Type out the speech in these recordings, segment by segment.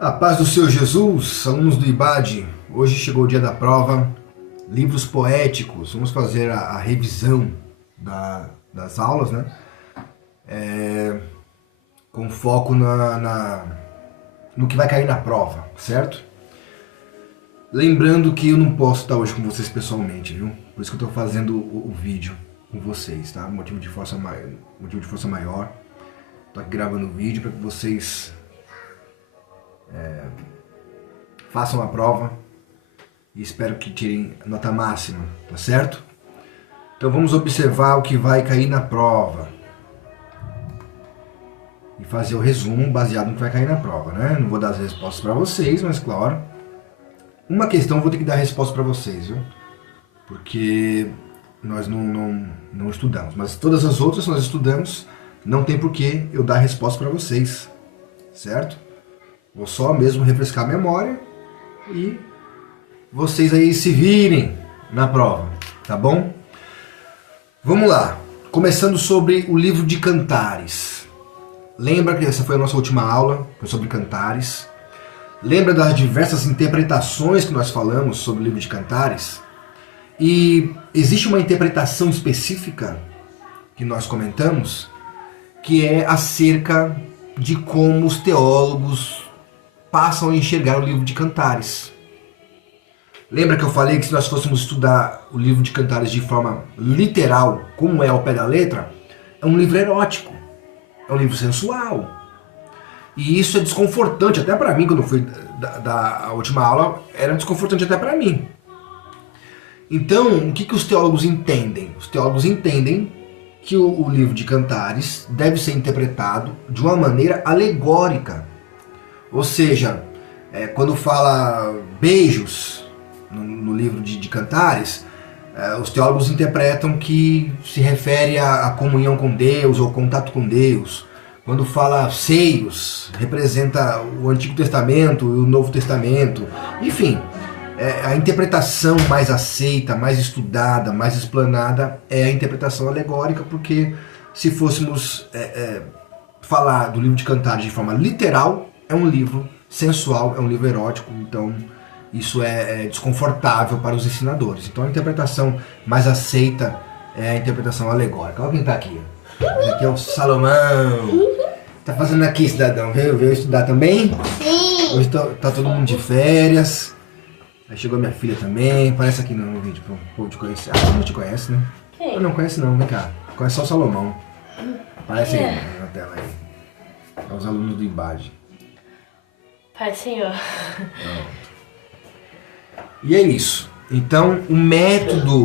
A paz do Senhor Jesus, alunos do IBAD, hoje chegou o dia da prova, livros poéticos, vamos fazer a revisão das aulas, né? Com foco no que vai cair na prova, certo? Lembrando que eu não posso estar hoje com vocês pessoalmente, viu? Por isso que eu estou fazendo o vídeo com vocês, tá? Motivo de força maior. Estou aqui gravando o vídeo para que vocês façam a prova e espero que tirem nota máxima, tá certo? Então vamos observar o que vai cair na prova e fazer o resumo baseado no que vai cair na prova, né? Não vou dar as respostas para vocês, mas claro, uma questão eu vou ter que dar a resposta para vocês, viu? Porque nós não estudamos, mas todas as outras nós estudamos, não tem por que eu dar a resposta para vocês, certo? Vou só mesmo refrescar a memória e vocês aí se virem na prova, tá bom? Vamos lá, começando sobre o livro de Cantares. Lembra que essa foi a nossa última aula, foi sobre Cantares. Lembra das diversas interpretações que nós falamos sobre o livro de Cantares? E existe uma interpretação específica que nós comentamos, que é acerca de como os teólogos passam a enxergar o livro de Cantares. Lembra que eu falei que se nós fôssemos estudar o livro de Cantares de forma literal, como é ao pé da letra, é um livro erótico, é um livro sensual. E isso é desconfortante, até para mim, quando eu fui da última aula, era desconfortante até para mim. Então, o que os teólogos entendem? Os teólogos entendem que o livro de Cantares deve ser interpretado de uma maneira alegórica. Ou seja, quando fala beijos no livro de Cantares, os teólogos interpretam que se refere à comunhão com Deus ou contato com Deus. Quando fala seios, representa o Antigo Testamento e o Novo Testamento. Enfim, a interpretação mais aceita, mais estudada, mais explanada é a interpretação alegórica, porque se fôssemos falar do livro de Cantares de forma literal, é um livro sensual, é um livro erótico, então isso é desconfortável para os ensinadores. Então a interpretação mais aceita é a interpretação alegórica. Olha quem está aqui. Esse aqui é o Salomão. Tá fazendo aqui, cidadão? Veio estudar também? Sim. Hoje tá todo mundo de férias. Aí chegou minha filha também. Aparece aqui no vídeo para o povo te conhecer. Ah, não te conhece, né? Quem? Não conhece não, vem cá. Conhece só o Salomão. Aparece aí na tela aí. É os alunos do IBAD. Pai Senhor. E é isso. Então, o método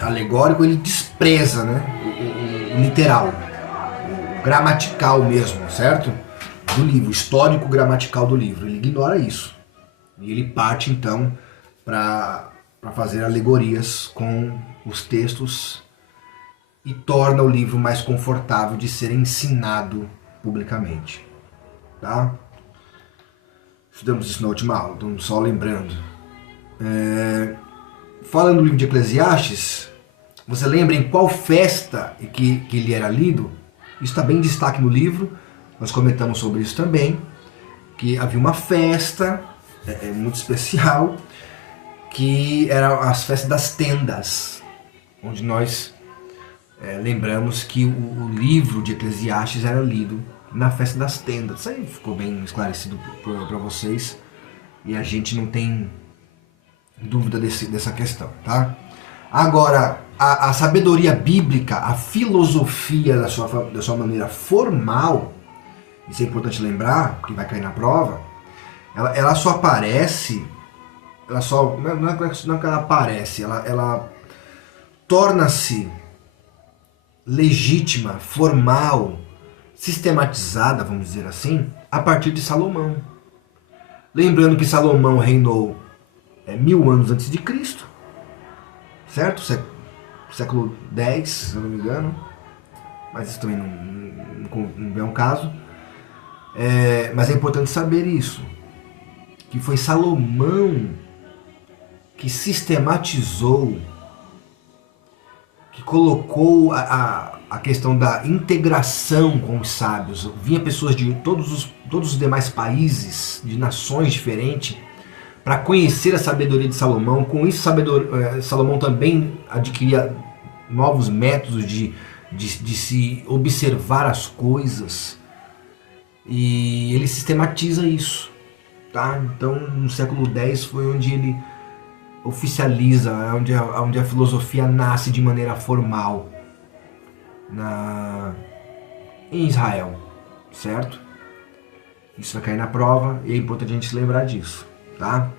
alegórico, ele despreza, né, o literal, o gramatical mesmo, certo? Do livro, o histórico gramatical do livro. Ele ignora isso. E ele parte, então, para fazer alegorias com os textos e torna o livro mais confortável de ser ensinado publicamente. Tá? Estudamos isso na última aula, então só lembrando. Falando do livro de Eclesiastes, você lembra em qual festa que ele era lido? Isso está bem em destaque no livro, nós comentamos sobre isso também, que havia uma festa muito especial, que era as festas das tendas, onde nós lembramos que o livro de Eclesiastes era lido na festa das tendas. Isso aí ficou bem esclarecido para vocês e a gente não tem dúvida dessa questão, tá? Agora, a sabedoria bíblica, a filosofia da sua maneira formal, isso é importante lembrar, porque vai cair na prova, ela só aparece, não é que ela aparece, ela torna-se legítima, formal, sistematizada, vamos dizer assim, a partir de Salomão. Lembrando que Salomão reinou 1000 anos antes de Cristo, certo? Século X, se eu não me engano, mas isso também não é um caso. Mas é importante saber isso, que foi Salomão que sistematizou, que colocou a questão da integração com os sábios. Vinha pessoas de todos os demais países, de nações diferentes, para conhecer a sabedoria de Salomão. Com isso, Salomão também adquiria novos métodos de se observar as coisas. E ele sistematiza isso. Tá? Então, no século X foi onde ele oficializa, onde a filosofia nasce de maneira formal em Israel, certo? Isso vai cair na prova e é importante a gente se lembrar disso, tá?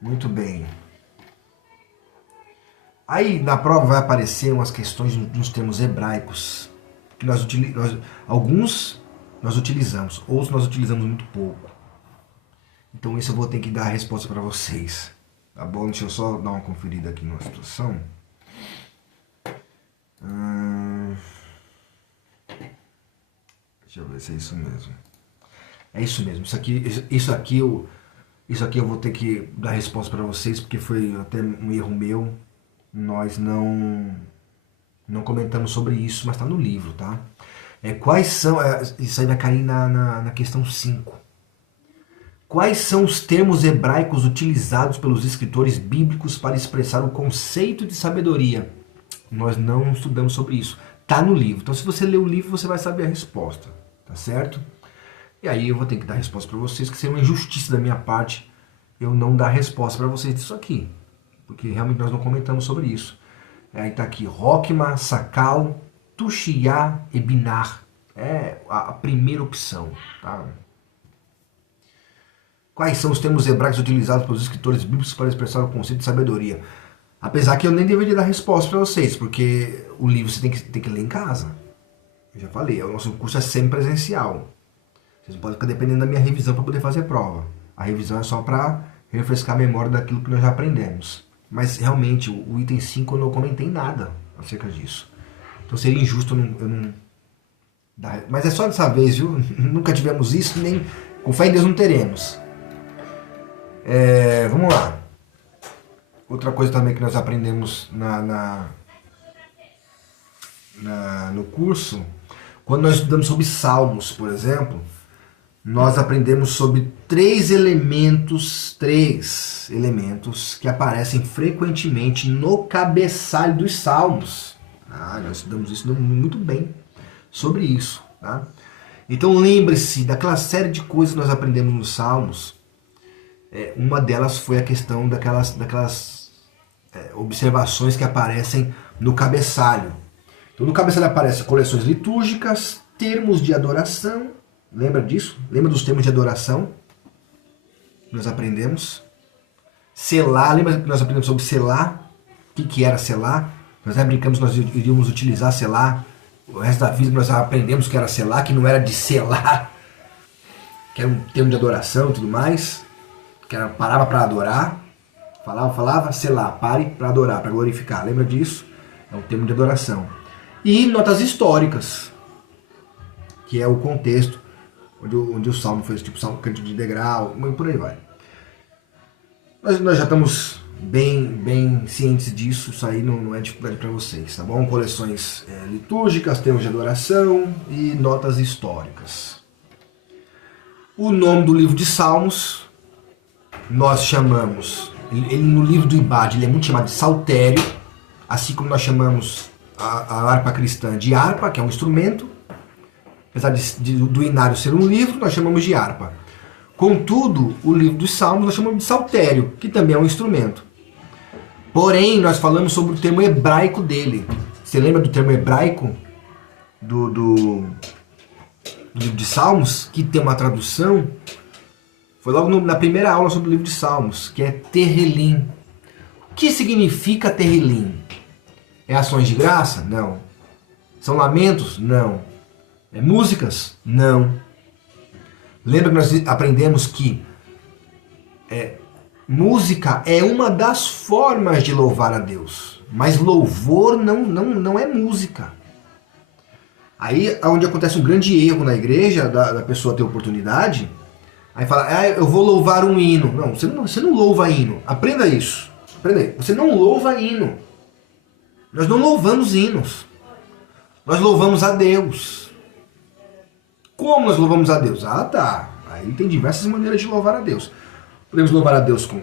Muito bem. Aí na prova vai aparecer umas questões nos termos hebraicos que alguns nós utilizamos, outros nós utilizamos muito pouco. Então isso eu vou ter que dar a resposta para vocês, tá bom? Deixa eu só dar uma conferida aqui na situação. Deixa eu ver se é isso mesmo. É isso mesmo. Isso aqui eu vou ter que dar a resposta para vocês porque foi até um erro meu. Nós não comentamos sobre isso, mas está no livro, tá? Quais são... isso aí vai cair na questão 5. Quais são os termos hebraicos utilizados pelos escritores bíblicos para expressar o conceito de sabedoria? Nós não estudamos sobre isso. Está no livro. Então, se você ler o livro, você vai saber a resposta. Tá certo? E aí eu vou ter que dar a resposta para vocês, que seria uma injustiça da minha parte eu não dar a resposta para vocês disso aqui. Porque realmente nós não comentamos sobre isso. Aí está aqui, Rokma, Sakal, Tushia e Binar. É a primeira opção. Tá? Quais são os termos hebraicos utilizados pelos escritores bíblicos para expressar o conceito de sabedoria? Apesar que eu nem deveria dar resposta para vocês, porque o livro você tem que ler em casa. Eu já falei, o nosso curso é semi-presencial. Vocês não podem ficar dependendo da minha revisão para poder fazer prova. A revisão é só para refrescar a memória daquilo que nós já aprendemos. Mas realmente, o item 5 eu não comentei nada acerca disso. Então seria injusto eu não dar. Mas é só dessa vez, viu? Nunca tivemos isso, nem com fé em Deus não teremos. Vamos lá. Outra coisa também que nós aprendemos no curso, quando nós estudamos sobre Salmos, por exemplo, nós aprendemos sobre três elementos que aparecem frequentemente no cabeçalho dos Salmos. Nós estudamos isso muito bem sobre isso. Tá? Então lembre-se daquela série de coisas que nós aprendemos nos Salmos. Uma delas foi a questão daquelas observações que aparecem no cabeçalho. Então, no cabeçalho aparecem coleções litúrgicas, termos de adoração. Lembra disso? Lembra dos termos de adoração? Nós aprendemos. Selá, lembra que nós aprendemos sobre selá? O que era selá? Nós brincamos que nós iríamos utilizar selá. O resto da vida nós aprendemos que era selá, que não era de selar, que era um termo de adoração e tudo mais. Que era parava para adorar. Falava, selá, pare para adorar, para glorificar. Lembra disso? É um termo de adoração. E notas históricas, que é o contexto onde o salmo foi tipo salmo cântico de degrau, por aí vai. Nós já estamos bem cientes disso, isso aí não é dificuldade para vocês, tá bom? Coleções litúrgicas, termos de adoração e notas históricas. O nome do livro de Salmos, nós chamamos, ele no livro do Ibad, ele é muito chamado de saltério, assim como nós chamamos a harpa cristã de harpa, que é um instrumento. Apesar do inário ser um livro, nós chamamos de harpa. Contudo, o livro dos Salmos nós chamamos de saltério, que também é um instrumento. Porém, nós falamos sobre o termo hebraico dele. Você lembra do termo hebraico do livro de Salmos, que tem uma tradução? Foi logo na primeira aula sobre o livro de Salmos, que é Terrelim. O que significa Terrelim? É ações de graça? Não. São lamentos? Não. É músicas? Não. Lembra que nós aprendemos que música é uma das formas de louvar a Deus. Mas louvor não é música. Aí é onde acontece um grande erro na igreja, da pessoa ter oportunidade. Aí fala, eu vou louvar um hino. Não, você não louva hino. Aprenda isso. Aprenda aí. Você não louva hino. Nós não louvamos hinos. Nós louvamos a Deus. Como nós louvamos a Deus? Ah, tá. Aí tem diversas maneiras de louvar a Deus. Podemos louvar a Deus com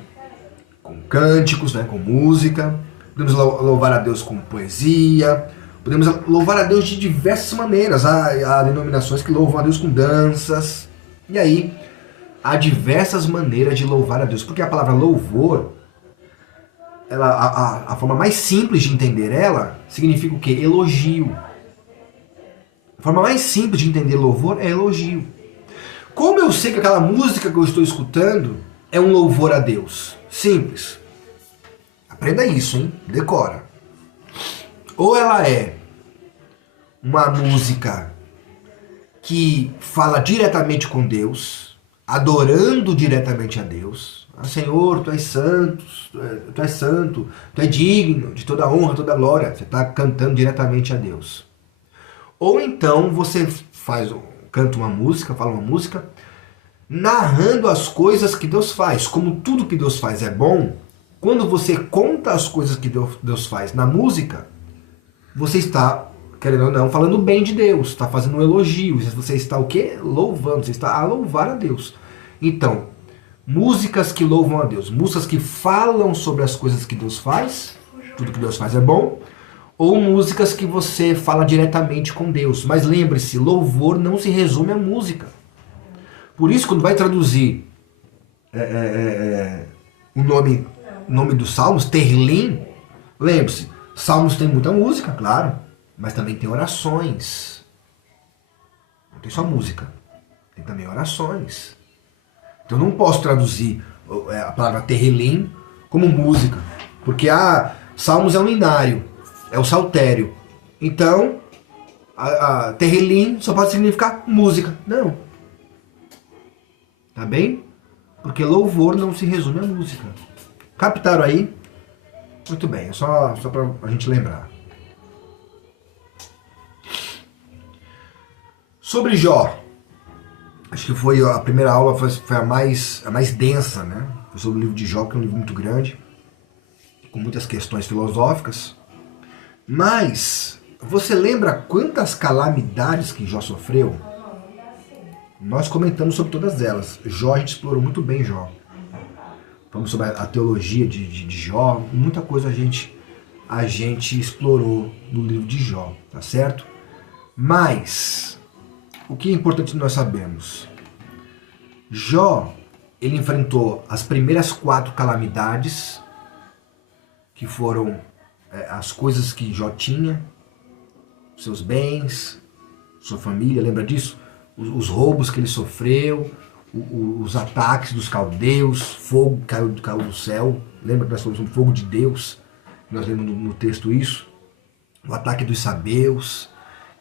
cânticos, né, com música. Podemos louvar a Deus com poesia. Podemos louvar a Deus de diversas maneiras. Há denominações que louvam a Deus com danças. E aí, há diversas maneiras de louvar a Deus. Porque a palavra louvor, a forma mais simples de entender ela, significa o quê? Elogio. A forma mais simples de entender louvor é elogio. Como eu sei que aquela música que eu estou escutando é um louvor a Deus? Simples. Aprenda isso, hein? Decora. Ou ela é uma música que fala diretamente com Deus, adorando diretamente a Deus. Ah, Senhor, Tu és santo, Tu és digno de toda honra, toda glória. Você está cantando diretamente a Deus. Ou então você canta uma música, fala uma música, narrando as coisas que Deus faz. Como tudo que Deus faz é bom, quando você conta as coisas que Deus faz na música, você está, querendo ou não, falando bem de Deus, está fazendo um elogio. Você está o quê? Louvando, você está a louvar a Deus. Então, músicas que louvam a Deus, músicas que falam sobre as coisas que Deus faz, tudo que Deus faz é bom, ou músicas que você fala diretamente com Deus. Mas lembre-se, louvor não se resume à música. Por isso, quando vai traduzir o nome dos Salmos, Terrilim, lembre-se, Salmos tem muita música, claro, mas também tem orações. Não tem só música, tem também orações. Então eu não posso traduzir a palavra Terrilim como música, porque Salmos é um inário, é o saltério. Então, a Terrilim só pode significar música. Não. Tá bem? Porque louvor não se resume à música. Captaram aí? Muito bem, é só para a gente lembrar. Sobre Jó. Acho que foi a primeira aula, foi a mais densa, né? Foi sobre o livro de Jó, que é um livro muito grande, com muitas questões filosóficas. Mas, você lembra quantas calamidades que Jó sofreu? Nós comentamos sobre todas elas. Jó, a gente explorou muito bem Jó. Falamos sobre a teologia de Jó, muita coisa a gente explorou no livro de Jó, tá certo? Mas, o que é importante nós sabemos? Jó, ele enfrentou as primeiras 4 calamidades, que foram as coisas que Jó tinha, seus bens, sua família, lembra disso? Os roubos que ele sofreu, os ataques dos caldeus, fogo caiu do céu, lembra que nós falamos sobre o fogo de Deus? Nós lemos no texto isso, o ataque dos sabeus.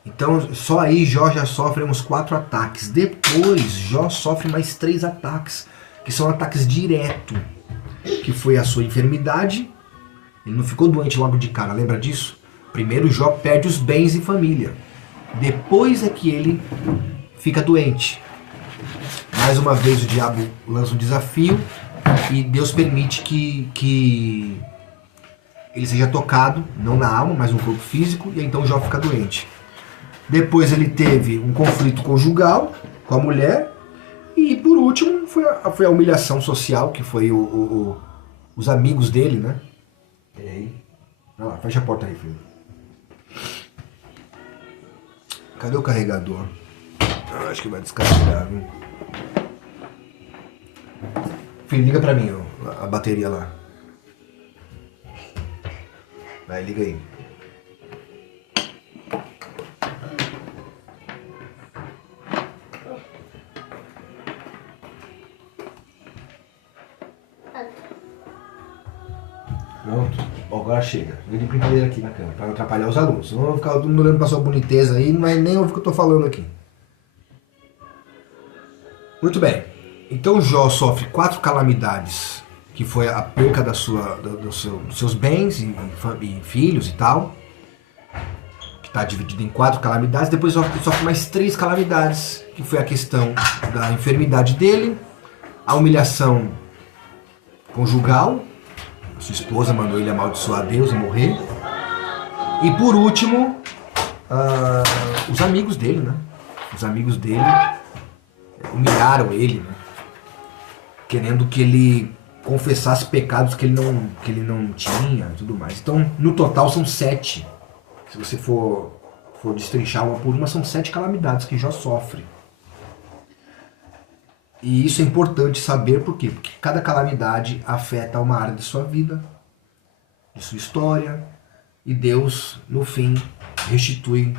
Então só aí Jó já sofre uns 4 ataques, depois Jó sofre mais 3 ataques, que são ataques diretos, que foi a sua enfermidade. Ele não ficou doente logo de cara, lembra disso? Primeiro Jó perde os bens e família, depois é que ele fica doente. Mais uma vez o diabo lança um desafio e Deus permite que ele seja tocado, não na alma, mas no corpo físico, e então Jó fica doente. Depois ele teve um conflito conjugal com a mulher, e por último foi a humilhação social, que foi os amigos dele, né? E aí, vai lá, fecha a porta aí, filho. Cadê o carregador? Acho que vai descarregar, viu? Filho, liga pra mim, ó, a bateria lá. Vai, liga aí. Pronto. Agora chega. Liga de brincadeira aqui na câmera, pra não atrapalhar os alunos. Senão eu vou ficar todo mundo olhando pra sua boniteza aí, não vai nem ouvir o que eu tô falando aqui. Muito bem. Então Jó sofre 4 calamidades, que foi a perca dos seus bens e filhos e tal, que está dividido em 4 calamidades. Depois sofre mais 3 calamidades, que foi a questão da enfermidade dele, a humilhação conjugal, a sua esposa mandou ele amaldiçoar Deus e morrer, E por último, os amigos dele, né? Os amigos dele humilharam ele, né? Querendo que ele confessasse pecados que ele não tinha e tudo mais. Então, no total são 7. Se você for destrinchar uma por uma, são 7 calamidades que Jó sofre. E isso é importante saber por quê? Porque cada calamidade afeta uma área de sua vida, de sua história, e Deus, no fim, restitui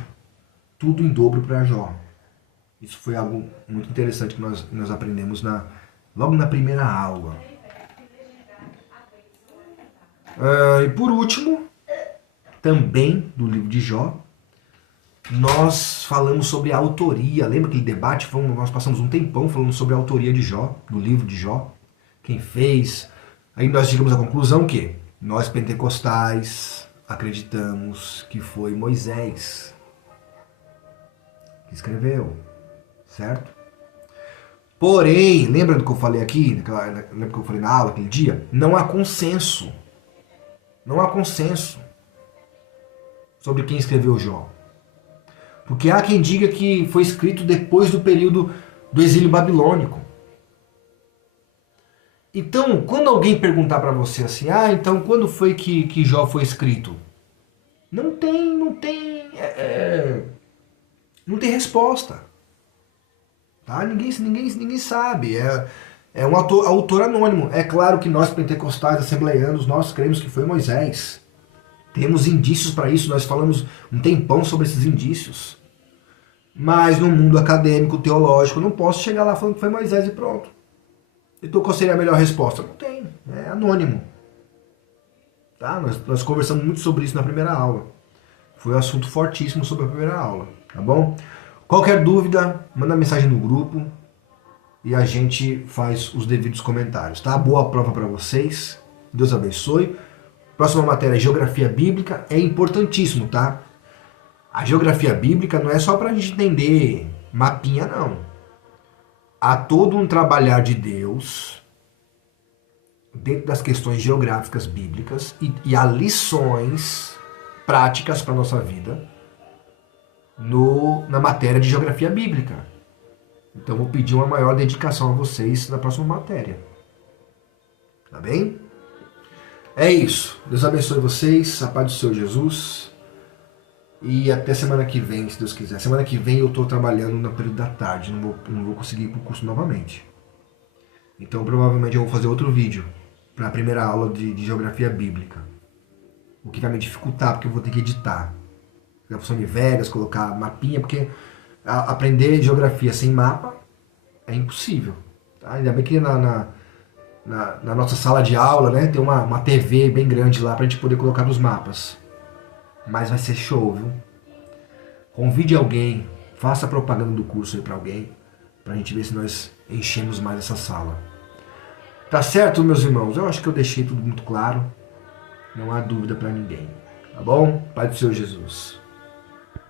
tudo em dobro para Jó. Isso foi algo muito interessante que nós aprendemos logo na primeira aula. E por último, também do livro de Jó, nós falamos sobre a autoria. Lembra aquele debate? Nós passamos um tempão falando sobre a autoria de Jó, do livro de Jó. Quem fez? Aí nós chegamos à conclusão que nós pentecostais acreditamos que foi Moisés que escreveu, certo? Porém, lembra do que eu falei aqui? Lembra que eu falei na aula aquele dia? Não há consenso. Não há consenso sobre quem escreveu Jó. Porque há quem diga que foi escrito depois do período do exílio babilônico. Então, quando alguém perguntar para você assim, então quando foi que Jó foi escrito? Não tem resposta. Tá? Ninguém sabe. É um autor anônimo. É claro que nós pentecostais, assembleianos, nós cremos que foi Moisés. Temos indícios para isso, nós falamos um tempão sobre esses indícios. Mas no mundo acadêmico, teológico, eu não posso chegar lá falando que foi Moisés e pronto. Então qual seria a melhor resposta? Não tem, é anônimo. Tá? Nós conversamos muito sobre isso na primeira aula. Foi um assunto fortíssimo sobre a primeira aula, tá bom? Qualquer dúvida, manda mensagem no grupo e a gente faz os devidos comentários, tá? Boa prova para vocês, Deus abençoe. Próxima matéria, Geografia Bíblica, é importantíssimo, tá? A Geografia Bíblica não é só para a gente entender mapinha, não. Há todo um trabalhar de Deus dentro das questões geográficas bíblicas e há lições práticas para a nossa vida na matéria de Geografia Bíblica. Então vou pedir uma maior dedicação a vocês na próxima matéria. Tá bem? É isso. Deus abençoe vocês, a paz do Senhor Jesus. E até semana que vem, se Deus quiser. Semana que vem eu estou trabalhando no período da tarde, não vou conseguir ir para o curso novamente. Então provavelmente eu vou fazer outro vídeo para a primeira aula de Geografia Bíblica. O que vai me dificultar, porque eu vou ter que editar. A função de Vegas, colocar mapinha, porque aprender geografia sem mapa é impossível. Tá? Ainda bem que na nossa sala de aula, né, tem uma TV bem grande lá pra gente poder colocar nos mapas. Mas vai ser show, viu? Convide alguém, faça propaganda do curso aí pra alguém, pra gente ver se nós enchemos mais essa sala. Tá certo, meus irmãos? Eu acho que eu deixei tudo muito claro. Não há dúvida pra ninguém. Tá bom? Pai do Senhor Jesus.